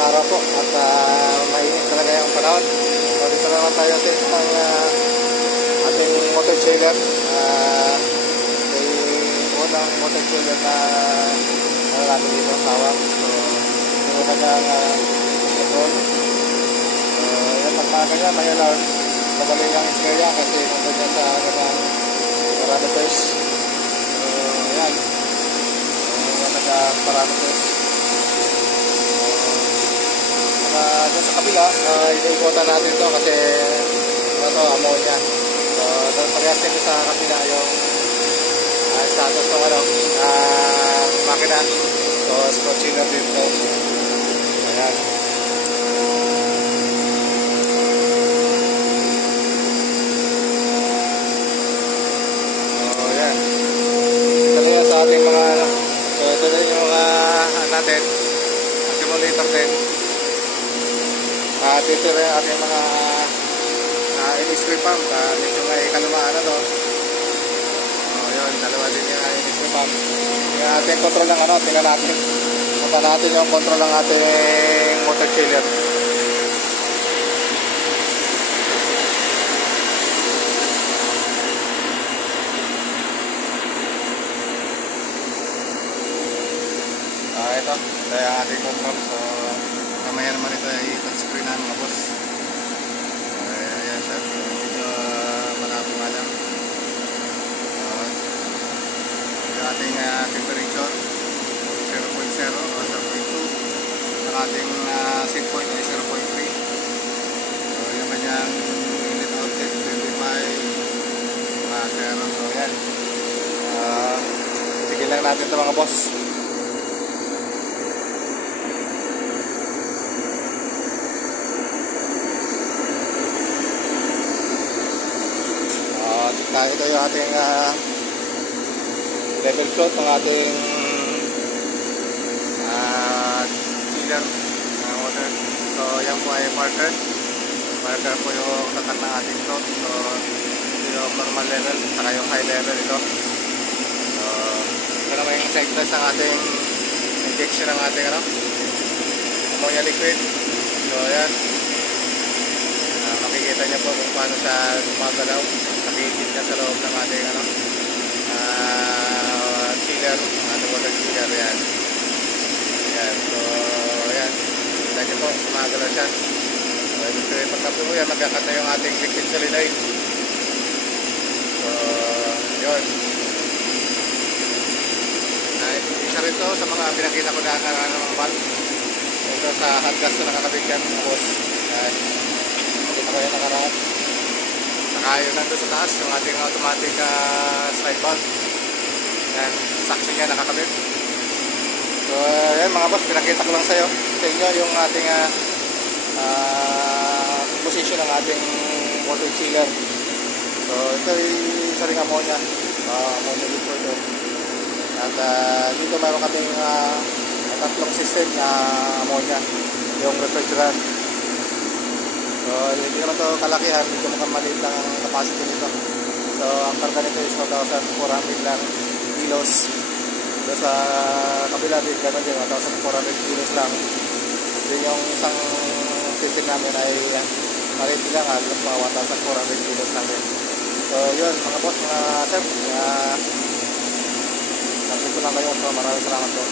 araw po at mainit talaga yung panahon. So dito naman tayo sa isang ating motor trailer. Unang motor trailer na natin dito ang tawag. So ito na kanyang control. So yan, pag mga ganyan, may alarm, madali yung istorya kasi nandun yan sa kanyang parameters. So yan, yan nagka-parameters. Dyan sa kabila, iniikutan natin ito kasi ito, ammonia. So parehas din sa kabila yung status ng makina. So screw chiller dito. Ayan. So ayan, ito na yan sa ating mga so ito na yung mga natin accumulator din. At ito rin ating mga in-spray pump. Medyo may kalumaan na to. Yun, dalawa din yung in-spray pump. Yung ating control ng tingnan natin. Punta natin yung control ng ating motor chiller. Ito yung ating control. So mamaya naman ito ay touchscreen na mga boss. Ayan siya, medyo malabo nga lang. Yung ating temperature 0.0 o 0.2. Ang ating set point ay 0.3. So yung kanyang inlet outlet 25 0. So yan, sige lang natin ito mga boss. Ito yung ating level float ng ating chiller water. So yan po ay marker. Marker po yung tatak ng ating float. So yung normal level saka yung high level ito. So ito naman yung segments ng ating injection ng ating ammonia liquid. So yan, makikita niyo po kung paano siya gumagalaw. Nakikita niya sa loob ng ating chiller, ating water chiller. Yan. Yan. So yan, kita niyo po, gumagalaw siya. So ibig sabihin, pagkapo mo yan, magkakat na yung ating liquid solenoid. So yun, isa rin to sa mga pinakita ko na ng valve. Ito sa hot gas na nakakabit yan, boss. Yan, makita ko yan nakaraan. Saka yun nandun sa taas, yung ating automatic slide valve. Yan, suction niya nakakabit. So yan mga boss, pinakita ko lang sa inyo yung ating position ng ating water chiller. So ito ay isa ring ammonia, ammonia liquid. At dito mayroon kaming tatlong system na ammonia, yung refrigerant. So hindi naman ito kalakihan, dito mukhang maliit lang ang capacity nito. So ang karga nito is 1,400 lang kilos. So sa kabila din gano'n din, 1,400 kilos lang. Then yung isang system namin ay maliit lang, mga 1,400 kilos lang din. So yun mga boss, mga sir, nandito lang kayo. So maraming salamat po.